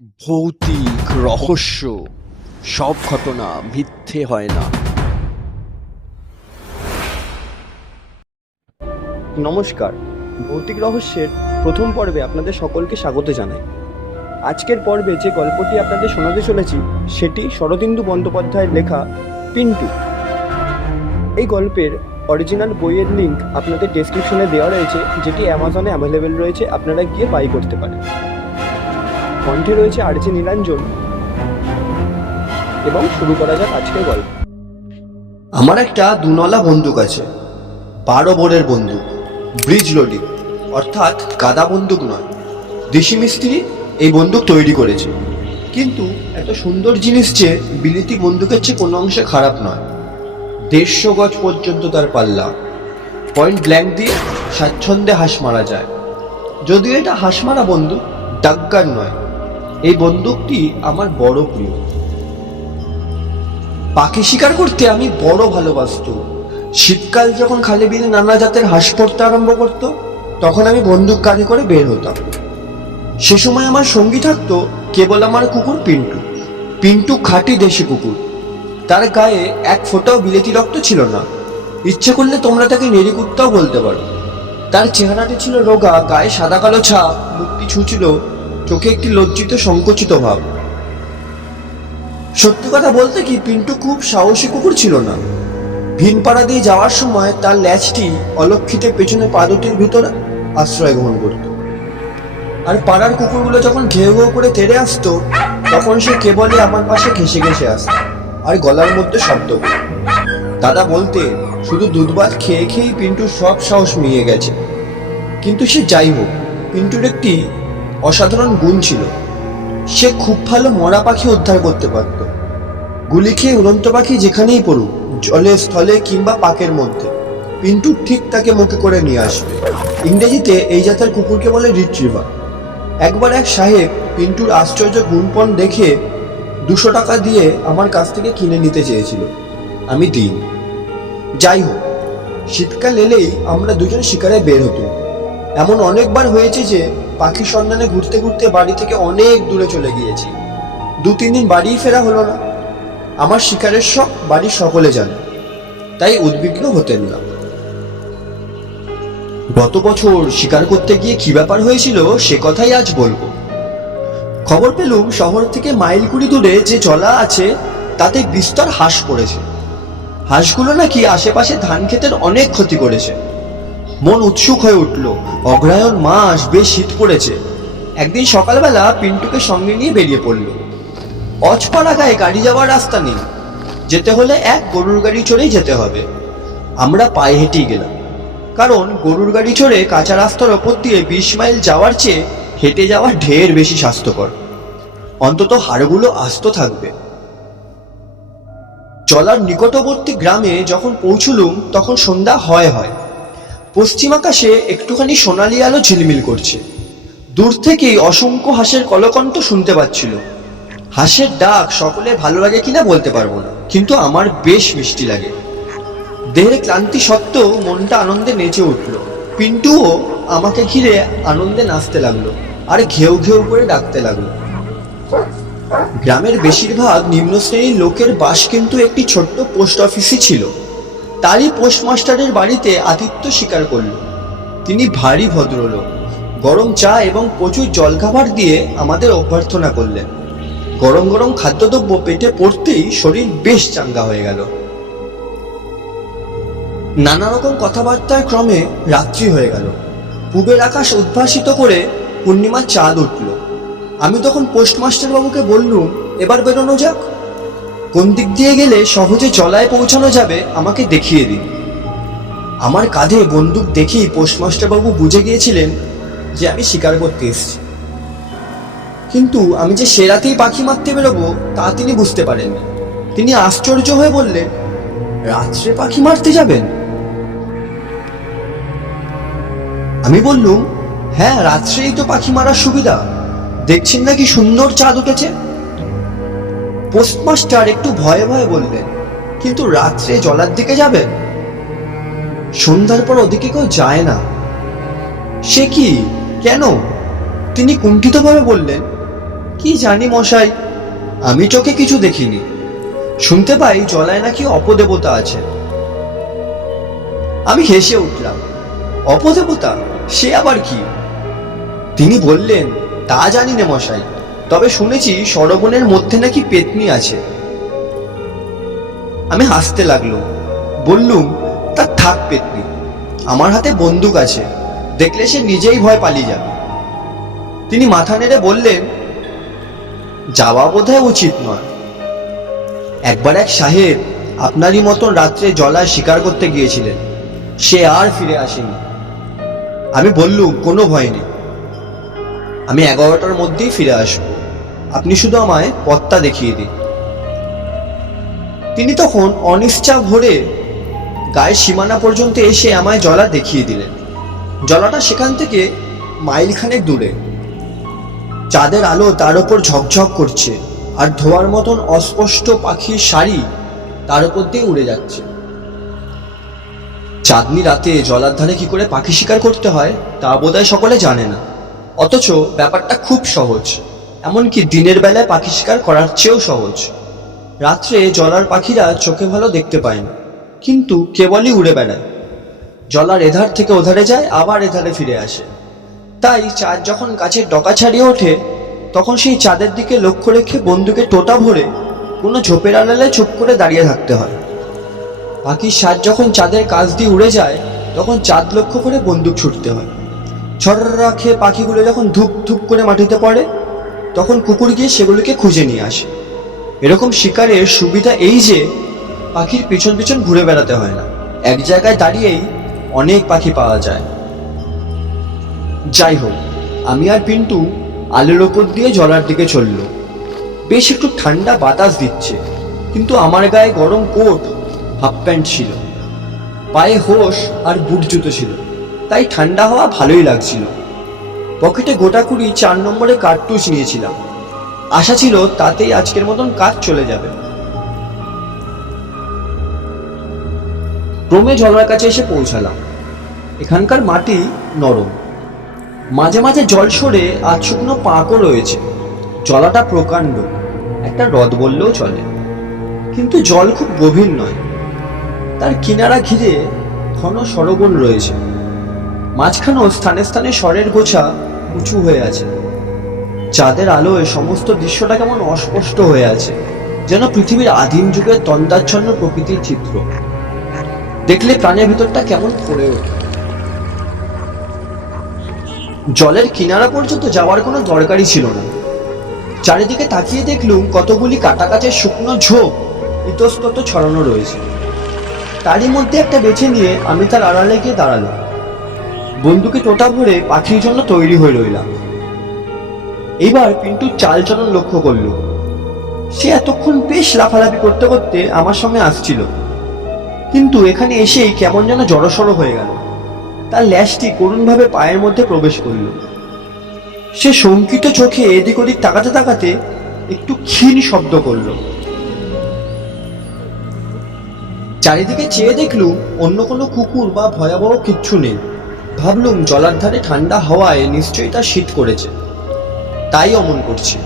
ভৌতিক রহস্য, সব ঘটনা মিথ্যে হয় না। নমস্কার, ভৌতিক রহস্যের প্রথম পর্বে আপনাদের সকলকে স্বাগত জানাই। আজকের পর্বে যে গল্পটি আপনাদের শোনাতে চলেছি সেটি শরদিন্দু বন্দ্যোপাধ্যায়ের লেখা পিন্টু। এই গল্পের অরিজিনাল বইয়ের লিঙ্ক আপনাদের ডেসক্রিপশনে দেওয়া রয়েছে, যেটি অ্যামাজনে অ্যাভেলেবেল রয়েছে, আপনারা গিয়ে বাই করতে পারেন। কণ্ঠে রয়েছে আরজে নীলাঞ্জন, এবং শুরু করা যাক আজকের গল্প। আমার একটা দুনলা বন্দুক আছে, 12 বোরের বন্দুক, ব্রিজ লোডিং, অর্থাৎ গাদা বন্দুক নয়। দেশি মিস্ত্রি এই বন্দুক তৈরি করেছে, কিন্তু এত সুন্দর জিনিস যে বিলিতি বন্দুকের চেয়ে কোনো অংশে খারাপ নয়। 150 গজ পর্যন্ত তার পাল্লা, পয়েন্ট ব্ল্যাঙ্ক দিয়ে স্বাচ্ছন্দ্যে হাঁস মারা যায়। যদিও এটা হাঁস মারা বন্দুক, ডাগ্গার নয়। এই বন্দুকটি আমার বড় প্রিয়। পাখি শিকার করতে আমি বড় ভালোবাসতাম। শীতকাল যখন খালে বিলে নানা জাতের হাঁস পড়তে আরম্ভ করত, তখন আমি বন্দুক কাঁধে করে বের হতাম। সে সময় আমার সঙ্গী থাকতো কেবল আমার কুকুর পিন্টু। পিন্টু খাঁটি দেশি কুকুর, তার গায়ে এক ফোঁটাও বিলেতি রক্ত ছিল না। ইচ্ছে করলে তোমরা তাকে নেড়ি কুত্তাও বলতে পারো। তার চেহারাটি ছিল রোগা, গায়ে সাদা কালো ছাপ, মুখটি ছুঁচল, চোখে একটি লজ্জিত সংকুচিত ভাব। সত্যি কথা বলতে কি, পিন্টু খুব সাহসী কুকুর ছিল না। ভিন পাড়া দিয়ে যাওয়ার সময় তার ল্যাচটি অলক্ষিতে পেছনে পা দুটির ভিতরে আশ্রয় গ্রহণ করত। আর পাড়ার কুকুরগুলো যখন ঘেউ ঘেউ করে তেড়ে আসতো, তখন সে কেবলই আমার পাশে ঘেসে ঘেসে আসত আর গলার মধ্যে শব্দ করত। দাদা বলতে শুধু দুধ ভাত খেয়ে খেয়েই পিন্টুর সব সাহস মিয়ে গেছে। কিন্তু সে যাই হোক, পিন্টুর একটি অসাধারণ গুণ ছিল, সে খুব ভালো মরা পাখি উদ্ধার করতে পারত। গুলি খেয়ে উড়ন্ত পাখি যেখানেই পড়ুক, জলে স্থলে কিংবা পাকের মধ্যে, পিন্টু ঠিক তাকে মুখে করে নিয়ে আসবে। ইংরেজিতে এই জাতের কুকুরকে বলে রিট্রিভার। একবার এক সাহেব পিন্টুর আশ্চর্য গুণপণ দেখে 200 টাকা দিয়ে আমার কাছ থেকে কিনে নিতে চেয়েছিল। আমি দিই। যাই হোক, শীতকাল এলেই আমরা দুজন শিকারে বের হতাম। এমন অনেকবার হয়েছে যে পাখির সন্ধানে ঘুরতে ঘুরতে বাড়ি থেকে অনেক দূরে চলে গিয়েছি। 2-3 দিন বাড়ি ফেরা হলো না। আমার শিকারের শখ বাড়ির সকলে জানে, তাই উদ্বিগ্ন হতেন না। গত বছর শিকার করতে গিয়ে কি ব্যাপার হয়েছিল সে কথাই আজ বলবো। খবর পেলুম শহর থেকে মাইল 20 দূরে যে জলা আছে তাতে বিস্তর হাঁস পড়েছে। হাঁসগুলো নাকি আশেপাশে ধান ক্ষেতের অনেক ক্ষতি করেছে। মন উৎসুক হয়ে উঠল। অগ্রহায়ণ মাস, বেশ শীত পড়েছে। একদিন সকালবেলা পিন্টুকে সঙ্গে নিয়ে বেরিয়ে পড়ল। অজপাড়া গায়ে গাড়ি যাওয়ার রাস্তা নেই, যেতে হলে এক গরুর গাড়ি চড়েই যেতে হবে। আমরা পায়ে হেঁটেই গেলাম, কারণ গরুর গাড়ি চড়ে কাঁচা রাস্তার ওপর দিয়ে 20 মাইল যাওয়ার চেয়ে হেঁটে যাওয়া ঢের বেশি স্বাস্থ্যকর। অন্তত হাড়গুলো আস্ত থাকবে। জলার নিকটবর্তী গ্রামে যখন পৌঁছলুম তখন সন্ধ্যা হয়। পশ্চিম আকাশে একটুখানি সোনালি আলো ঝিলমিল করছে। দূর থেকেই অসংখ্য হাঁসের কলকণ্ঠ শুনতে পাচ্ছিল। হাঁসের ডাক সকলে ভালো লাগে কিনা বলতে পারবো না, কিন্তু আমার বেশ মিষ্টি লাগে। দেহের ক্লান্তি সত্ত্বেও মনটা আনন্দে নেচে উঠল। পিন্টুও আমাকে ঘিরে আনন্দে নাচতে লাগলো আর ঘেউ ঘেউ করে ডাকতে লাগলো। গ্রামের বেশিরভাগ নিম্ন শ্রেণীর লোকের বাস কিন্তু একটি ছোট্ট পোস্ট অফিসই ছিল। তারই পোস্টমাস্টারের বাড়িতে আতিথ্য স্বীকার করল। তিনি ভারী ভদ্রলোক। গরম চা এবং প্রচুর জলখাবার দিয়ে আমাদের অভ্যর্থনা করলেন। গরম গরম খাদ্যদ্রব্য পেটে পড়তেই শরীর বেশ চাঙ্গা হয়ে গেল। নানা রকম কথাবার্তার ক্রমে রাত্রি হয়ে গেল। পূবের আকাশ উদ্ভাসিত করে পূর্ণিমার চাঁদ উঠল। আমি তখন পোস্টমাস্টার বাবুকে বললুম, এবার বেরোনো যাক। কোন দিক দিয়ে গেলে সহজে জলায় পৌঁছানো যাবে আমাকে দেখিয়ে দিন। আমার কাঁধে বন্দুক দেখেই পোস্টমাস্টার বাবু বুঝে গিয়েছিলেন যে আমি শিকার করতে এসেছি। কিন্তু আমি যে সে রাতেই পাখি মারতে বেরোবো তা তিনি বুঝতে পারেননি। তিনি আশ্চর্য হয়ে বললেন, রাত্রে পাখি মারতে যাবেন? আমি বললুম, হ্যাঁ, রাত্রেই তো পাখি মারার সুবিধা। দেখছেন না কি সুন্দর চাঁদ উঠেছে। পোস্টমাস্টার একটু ভয়ে ভয়ে বললেন, কিন্তু রাত্রে জলার দিকে যাবেন? সন্ধ্যার পর ওদিকে কেউ যায় না। সে কি, কেন? তিনি কুণ্ঠিতভাবে বললেন, কি জানি মশাই, আমি চোখে কিছু দেখিনি। শুনতে পাই জলায় নাকি অপদেবতা আছে। আমি হেসে উঠলাম, অপদেবতা? সে আবার কি? তিনি বললেন, তা জানি না মশাই, তবে শুনেছি সরবনের মধ্যে নাকি পেতনি আছে। আমি হাসতে লাগলাম, বললুম, তা থাক পেতনি, আমার হাতে বন্দুক আছে, দেখলে সে নিজেই ভয় পালিয়ে যাবে। তিনি মাথা নেড়ে বললেন, যাওয়া বোধহয় উচিত নয়। একবার এক সাহেব আপনারই মতন রাত্রে জলায় শিকার করতে গিয়েছিলেন, সে আর ফিরে আসেনি। আমি বললুম, কোনো ভয় নেই, আমি 11টার মধ্যেই ফিরে আসবো, আপনি শুধু আমায় পথটা দেখিয়ে দিন। তিনি তখন অনিচ্ছা ভরে গায়ের সীমানা পর্যন্ত এসে আমায় জলা দেখিয়ে দিলেন। জলাটা সেখান থেকে মাইলখানেক দূরে। চাঁদের আলো তার উপর ঝকঝক করছে, আর ধোয়ার মতন অস্পষ্ট পাখির সারি তার উপর দিয়ে উড়ে যাচ্ছে। চাঁদনি রাতে জলার ধারে কি করে পাখি শিকার করতে হয় তা বোধহয় সকলে জানে না, অথচ ব্যাপারটা খুব সহজ, এমনকি দিনের বেলায় পাখি শিকার করার চেয়েও সহজ। রাত্রে জলার পাখিরা চোখে ভালো দেখতে পায় না, কিন্তু কেবলই উড়ে বেড়ায়। জলার এধার থেকে ওধারে যায়, আবার এধারে ফিরে আসে। তাই চাঁদ যখন গাছের ডগা ছাড়িয়ে ওঠে, তখন সেই চাঁদের দিকে লক্ষ্য রেখে বন্দুকে টোটা ভরে কোনো ঝোপের আড়ালে চুপ করে দাঁড়িয়ে থাকতে হয়। পাখির স্বাদ যখন চাঁদের কাছ দিয়ে উড়ে যায়, তখন চাঁদ লক্ষ্য করে বন্দুক ছুটতে হয়। ছড়রা খেয়ে পাখিগুলো যখন ধূপ ধূপ করে মাটিতে পড়ে, তখন কুকুর গিয়ে সেগুলোকে খুঁজে নিয়ে আসে। এরকম শিকারের সুবিধা এই যে পাখির পিছন পিছন ঘুরে বেড়াতে হয় না, এক জায়গায় দাঁড়িয়েই অনেক পাখি পাওয়া যায়। যাই হোক, আমি আর পিন্টু আলের ওপর দিয়ে জলার দিকে চলল। বেশ একটু ঠান্ডা বাতাস দিচ্ছে, কিন্তু আমার গায়ে গরম কোট, হাফ প্যান্ট ছিল, পায়ে হোস আর বুট জুতো ছিল, তাই ঠান্ডা হওয়া ভালোই লাগছিল। পকেটে গোটা কুড়ি 4 নম্বরে কার্তুজ নিয়েছিলাম, আশা ছিল তাতেই আজকের মতন কাজ চলে যাবে। ক্রমে জলার কাছে এসে পৌঁছালাম। এখানকার মাটি নরম, মাঝে মাঝে জল সরে আধ শুকনো পাঁকও রয়েছে। জলাটা প্রকাণ্ড, একটা হ্রদ বললেও চলে, কিন্তু জল খুব গভীর নয়। তার কিনারা ঘিরে ঘন সরবন রয়েছে, মাঝখানেও স্থানে স্থানে স্বরের গোছা উঁচু হয়ে আছে। চাঁদের আলোয় সমস্ত দৃশ্যটা কেমন অস্পষ্ট হয়ে আছে, যেন পৃথিবীর আদিম যুগের তন্দাচ্ছন্ন প্রকৃতির চিত্র। দেখলে প্রাণের ভিতরটা কেমন পড়ে ওঠে। জলের কিনারা পর্যন্ত যাওয়ার কোনো দরকারই ছিল না। চারিদিকে তাকিয়ে দেখলুম কতগুলি কাটা গাছের শুকনো ঝোপ ইতস্তত ছড়ানো রয়েছে। তারই মধ্যে একটা বেছে নিয়ে আমি তার আড়ালে গিয়ে দাঁড়ালাম। বন্দুকে টোটা ভরে পাখির জন্য তৈরি হয়ে রইলাম। এইবার পিন্টুর চালচলন লক্ষ্য করল। সে এতক্ষণ বেশ লাফালাফি করতে করতে আমার সঙ্গে আসছিল, কিন্তু এখানে এসেই কেমন যেন জড়সড় হয়ে গেল। তার ল্যাজটি করুণভাবে পায়ের মধ্যে প্রবেশ করল। সে শঙ্কিত চোখে এদিক ওদিক তাকাতে তাকাতে একটু ক্ষীণ শব্দ করল। চারিদিকে চেয়ে দেখলুম অন্য কোনো কুকুর বা ভয়াবহ কিচ্ছু নেই। ভাবলুম জলার ধারে ঠান্ডা হাওয়ায় নিশ্চয়ই তার শীত করেছে, তাই অমন করছে।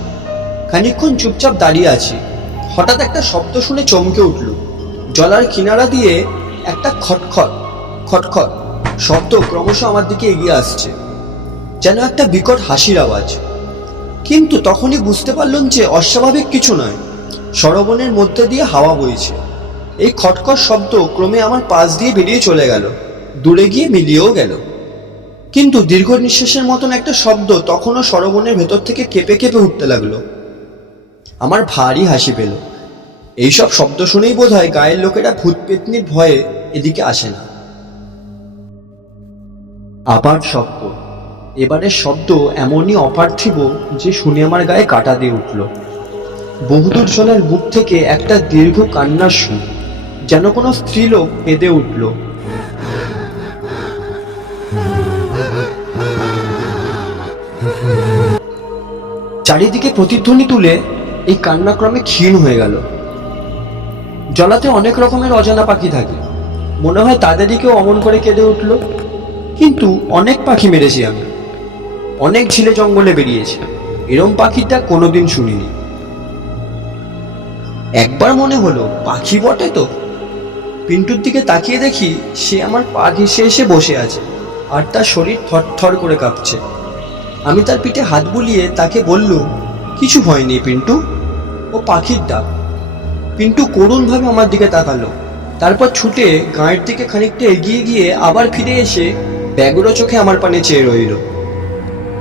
খানিকক্ষণ চুপচাপ দাঁড়িয়ে আছি। হঠাৎ একটা শব্দ শুনে চমকে উঠল। জলার কিনারা দিয়ে একটা খটখট খটখট শব্দ ক্রমশ আমার দিকে এগিয়ে আসছে, যেন একটা বিকট হাসির আওয়াজ। কিন্তু তখনই বুঝতে পারলাম যে অস্বাভাবিক কিছু নয়, সরবনের মধ্যে দিয়ে হাওয়া বইছে। এই খটখট শব্দ ক্রমে আমার পাশ দিয়ে বেরিয়ে চলে গেল, দূরে গিয়ে মিলিয়েও গেল। কিন্তু দীর্ঘ নিঃশ্বাসের মতন একটা শব্দ তখনও সরবনের ভেতর থেকে কেঁপে কেঁপে উঠতে লাগলো। আমার ভারী হাসি পেল। এইসব শব্দ শুনেই বোধহয় গায়ের লোকেরা ভূত পেতনির ভয়ে এদিকে আসে না। আবার শব্দ। এবারের শব্দ এমনই অপার্থিব যে শুনে আমার গায়ে কাঁটা দিয়ে উঠল। বহুদূর জলের বুক থেকে একটা দীর্ঘ কান্নার সুর, যেন কোনো স্ত্রীলোক কেঁদে উঠল। চারিদিকে প্রতিধ্বনি তুলে এই কান্না ক্রমে ক্ষীণ হয়ে গেল। জলাতে অনেক রকমের অজানা পাখি থাকে, মনে হয় তাদেরই কেউ অমন করে কেঁদে উঠল। কিন্তু অনেক পাখি মেরেছি আমি, অনেক ঝিলে জঙ্গলে বেরিয়েছি, এরম পাখিটা কোনোদিন শুনিনি। একবার মনে হলো পাখি বটে তো। পিন্টুর দিকে তাকিয়ে দেখি সে আমার পা ঘেঁষে এসে বসে আছে, আর তার শরীর থরথর করে কাঁপছে। আমি তার পিঠে হাত বুলিয়ে তাকে বললুম, কিছু হয়নি পিন্টু, ও পাখির ডাক। পিন্টু করুণভাবে আমার দিকে তাকালো, তারপর ছুটে গাঁয়ের দিকে খানিকটা এগিয়ে গিয়ে আবার ফিরে এসে ব্যগ্র চোখে আমার পানে চেয়ে রইল।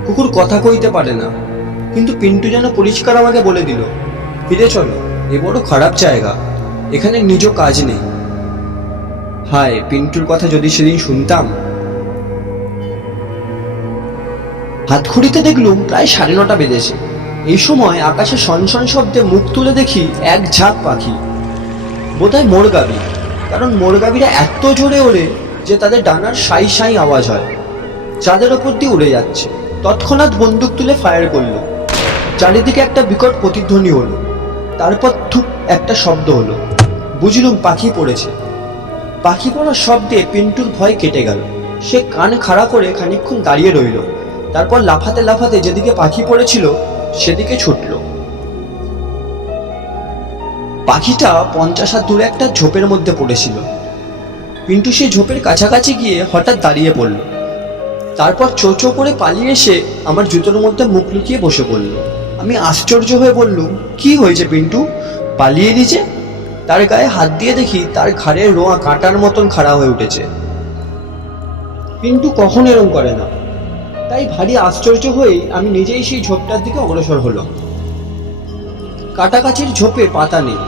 কুকুর কথা কইতে পারে না, কিন্তু পিন্টু যেন পরিষ্কার আমাকে বলে দিল, ফিরে চলো, এ বড় খারাপ জায়গা, এখানে নিজ কাজ নেই। হায়, পিন্টুর কথা যদি সেদিন শুনতাম। হাতঘড়িতে দেখলুম প্রায় 9:30 বেজেছে। এই সময় আকাশে সনসন শব্দে মুখ তুলে দেখি এক ঝাঁক পাখি, বোধহয় মোরগাবি, কারণ মোরগাবিরা এত জোরে ওড়ে যে তাদের ডানার সাই সাই আওয়াজ হয়। চাঁদের ওপর দিয়ে উড়ে যাচ্ছে। তৎক্ষণাৎ বন্দুক তুলে ফায়ার করলো। চারিদিকে একটা বিকট প্রতিধ্বনি হলো, তারপর থুপ একটা শব্দ হলো। বুঝলুম পাখি পড়েছে। পাখি পড়ার শব্দে পিন্টুর ভয় কেটে গেল। সে কান খাড়া করে খানিকক্ষণ দাঁড়িয়ে রইল, তারপর লাফাতে লাফাতে যেদিকে পাখি পড়েছিল সেদিকে ছুটল। পাখিটা 50 হাত দূরে একটা ঝোপের মধ্যে পড়েছিল। পিন্টু সেই ঝোপের কাছাকাছি গিয়ে হঠাৎ দাঁড়িয়ে পড়ল, তারপর চোচো করে পালিয়ে এসে আমার জুতোর মধ্যে মুখ লুকিয়ে বসে পড়ল। আমি আশ্চর্য হয়ে বললুম, কি হয়েছে পিন্টু, পালিয়ে এলি যে? তার গায়ে হাত দিয়ে দেখি তার ঘাড়ের রোঁয়া কাঁটার মতন খাড়া হয়ে উঠেছে। পিন্টু কখন এরম করে না, তাই ভারী আশ্চর্য হয়ে আমি নিজেই সেই ঝোপটার দিকে অগ্রসর হলো। কাটাকাছির ঝোপে পাতা নেই,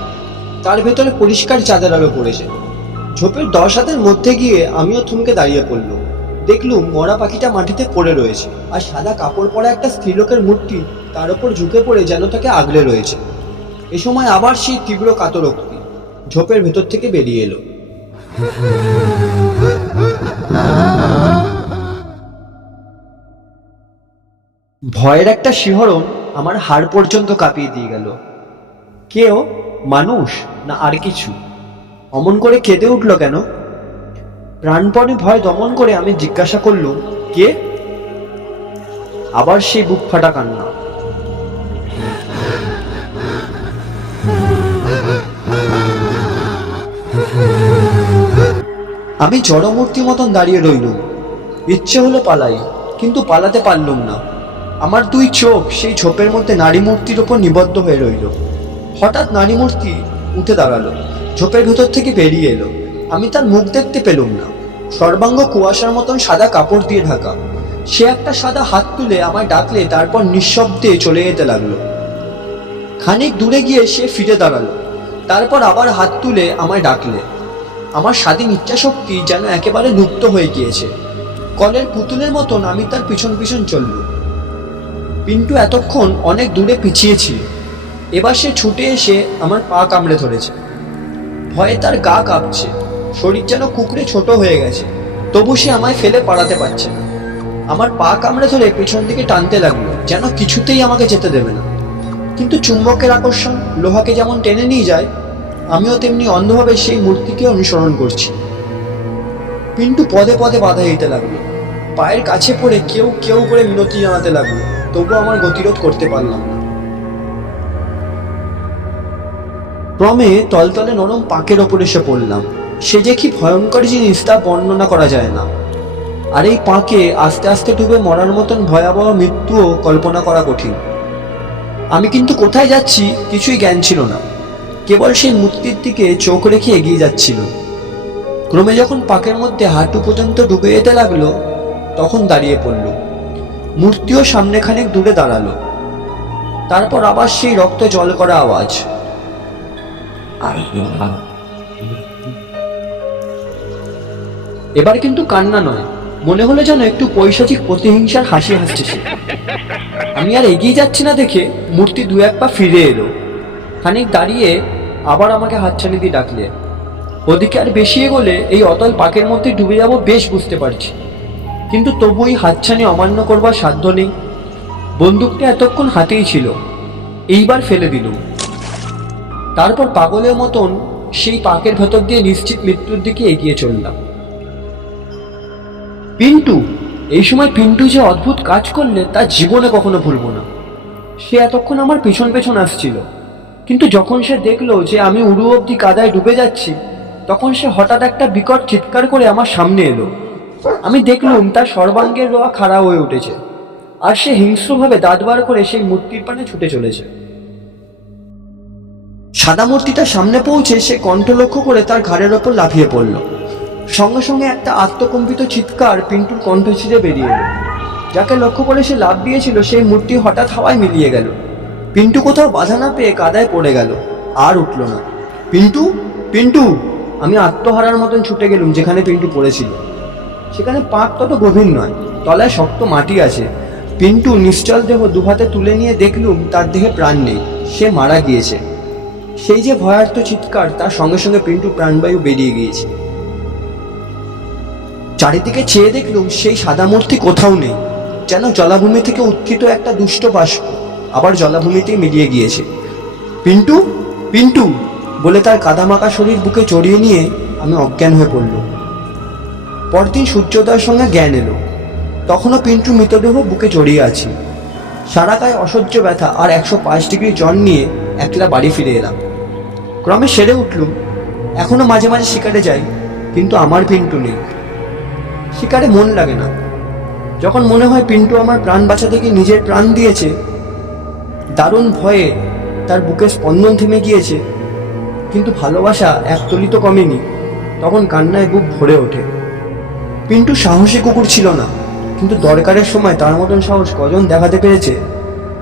তার ভেতরে পরিষ্কার চাঁদের আলো পড়েছে। ঝোপের 10 হাতের মধ্যে গিয়ে আমিও থমকে দাঁড়িয়ে পড়লুম। দেখলুম মরা পাখিটা মাটিতে পড়ে রয়েছে, আর সাদা কাপড় পরা একটা স্ত্রীলোকের মূর্তি তার উপর ঝুঁকে পড়ে যেন তাকে আগলে রয়েছে। এ সময় আবার সেই তীব্র কাতরোক্তি ঝোপের ভেতর থেকে বেরিয়ে এলো। ভয়ের একটা শিহরণ আমার হাড় পর্যন্ত কাঁপিয়ে দিয়ে গেল। কেউ মানুষ না আর কিছু? অমন করে কেঁদে উঠল কেন? প্রাণপণে ভয় দমন করে আমি জিজ্ঞাসা করলুম, কে? আবার সেই বুক ফাটা কান্না। আমি জড়মূর্তির মতন দাঁড়িয়ে রইলুম। ইচ্ছে হলো পালাই, কিন্তু পালাতে পারলুম না। আমার 2 চোখ সেই ঝোপের মধ্যে নারী মূর্তির উপর নিবদ্ধ হয়ে রইল। হঠাৎ নারী মূর্তি উঠে দাঁড়ালো, ঝোপের ভেতর থেকে বেরিয়ে এলো। আমি তার মুখ দেখতে পেলুম না। সর্বাঙ্গ কুয়াশার মতন সাদা কাপড় দিয়ে ঢাকা। সে একটা সাদা হাত তুলে আমায় ডাকলে, তারপর নিঃশব্দে চলে যেতে লাগলো। খানিক দূরে গিয়ে সে ফিরে দাঁড়ালো, তারপর আবার হাত তুলে আমায় ডাকলে। আমার স্বাধীন ইচ্ছাশক্তি যেন একেবারে লুপ্ত হয়ে গিয়েছে। কলের পুতুলের মতন আমি তার পিছন পিছন চললুম। পিন্টু এতক্ষণ অনেক দূরে পিছিয়ে ছিল, এবার সে ছুটে এসে আমার পা কামড়ে ধরেছে। ভয়ে তার গা কাঁপছে, শরীর যেন কুকড়ে ছোট হয়ে গেছে, তবু সে আমায় ফেলে পালাতে পারছে না। আমার পা কামড়ে ধরে পেছন দিকে টানতে লাগলো, যেন কিছুতেই আমাকে যেতে দেবে না। কিন্তু চুম্বকের আকর্ষণ লোহাকে যেমন টেনে নিয়ে যায়, আমিও তেমনি অন্ধভাবে সেই মূর্তিকে অনুসরণ করছি। পিন্টু পদে পদে বাধা দিতে লাগলো, পায়ের কাছে পড়ে কেউ কেউ করে মিনতি জানাতে লাগলো, তবু আমার গতিরোধ করতে পারলাম না। ক্রমে তলতলে নরম পাকের ওপর এসে পড়লাম। সে যে কি ভয়ঙ্কর জিনিস তা বর্ণনা করা যায় না। আর এই পাকে আস্তে আস্তে ডুবে মরার মতন ভয়াবহ মৃত্যুও কল্পনা করা কঠিন। আমি কিন্তু কোথায় যাচ্ছি কিছুই জ্ঞান ছিল না, কেবল সেই মূর্তির দিকে চোখ রেখে এগিয়ে যাচ্ছিল। ক্রমে যখন পাকের মধ্যে হাঁটু পর্যন্ত ডুবে যেতে লাগলো, তখন দাঁড়িয়ে পড়ল। মূর্তিও সামনে খানিক দূরে দাঁড়ালো। তারপর আবার সেই রক্ত জল করা আওয়াজ। এবার কিন্তু কান্না নয়, মনে হলো যেন একটু পৈশাচিক প্রতিহিংসার হাসি হাসছে সে। আমি আর এগিয়ে যাচ্ছি না দেখে মূর্তি 2-1 পা ফিরে এলো। খানিক দাঁড়িয়ে আবার আমাকে হাতছানি দিয়ে ডাকলে। ওদিকে আর বেশি এগোলে এই অতল পাকের মধ্যে ডুবে যাব বেশ বুঝতে পারছি, কিন্তু তবুই হাতছানি অমান্য করবার সাধ্য নেই। বন্দুকটা এতক্ষণ হাতেই ছিল, এইবার ফেলে দিলুম। তারপর পাগলের মতন সেই পাকের ভেতর দিয়ে নিশ্চিত মৃত্যুর দিকে এগিয়ে চললাম। পিন্টু, এই সময় পিন্টু যে অদ্ভুত কাজ করলে তা জীবনে কখনো ভুলব না। সে এতক্ষণ আমার পেছন পেছন আসছিল, কিন্তু যখন সে দেখলো যে আমি উড়ু অবধি কাদায় ডুবে যাচ্ছি, তখন সে হঠাৎ একটা বিকট চিৎকার করে আমার সামনে এলো। আমি দেখলুম তার সর্বাঙ্গের রোয়া খাড়া হয়ে উঠেছে, আর সে হিংস্রভাবে দাঁত বার করে সেই মূর্তির পানে ছুটে চলেছে। সাদা মূর্তিটার সামনে পৌঁছে সে কণ্ঠ লক্ষ্য করে তার ঘাড়ের ওপর লাফিয়ে পড়ল। সঙ্গে সঙ্গে একটা আত্মকম্পিত চিৎকার পিন্টুর কণ্ঠ ছিঁড়ে বেরিয়ে এলো। যাকে লক্ষ্য করে সে লাফ দিয়েছিল সেই মূর্তি হঠাৎ হাওয়ায় মিলিয়ে গেল। পিন্টু কোথাও বাধা না পেয়ে কাদায় পড়ে গেল, আর উঠল না। পিন্টু, পিন্টু! আমি আত্মহারার মতন ছুটে গেলুম যেখানে পিন্টু পড়েছিল। সেখানে পাক তত গভীর নয়, তলায় শক্ত মাটি আছে। পিন্টু নিশ্চল দেহ দুহাতে তুলে নিয়ে দেখলুম তার দেহে প্রাণ নেই, সে মারা গিয়েছে। সেই যে ভয়ার্ত চিৎকার, তার সঙ্গে সঙ্গে পিন্টু প্রাণবায়ু বেরিয়ে গিয়েছে। চারিদিকে চেয়ে দেখলুম সেই সাদা মূর্তি কোথাও নেই, যেন জলাভূমি থেকে উত্থিত একটা দুষ্ট বাষ্প আবার জলাভূমিতেই মিলিয়ে গিয়েছে। পিন্টু, পিন্টু বলে তার কাদামাকা শরীর বুকে জড়িয়ে নিয়ে আমি অজ্ঞান হয়ে পড়ল। পরদিন সূর্যোদয়ের সঙ্গে জ্ঞান এলো। তখনও পিন্টু মৃতদেহ বুকে জড়িয়ে আছি। সারা গায়ে অসহ্য ব্যথা আর 105 ডিগ্রি জ্বর নিয়ে একলা বাড়ি ফিরে এলাম। ক্রমে সেরে উঠলুম। এখনো মাঝে মাঝে শিকারে যাই, কিন্তু আমার পিন্টু নেই। শিকারে মন লাগে না। যখন মনে হয় পিন্টু আমার প্রাণ বাঁচাতে গিয়ে নিজের প্রাণ দিয়েছে, দারুণ ভয়ে তার বুকের স্পন্দন থেমে গিয়েছে, কিন্তু ভালোবাসা এক তলি তো কমেনি, তখন কান্নায় বুক ভরে ওঠে। পিন্টু সাহসী কুকুর ছিল না, কিন্তু দরকারের সময় তার মতন সাহস কজন দেখাতে পেরেছে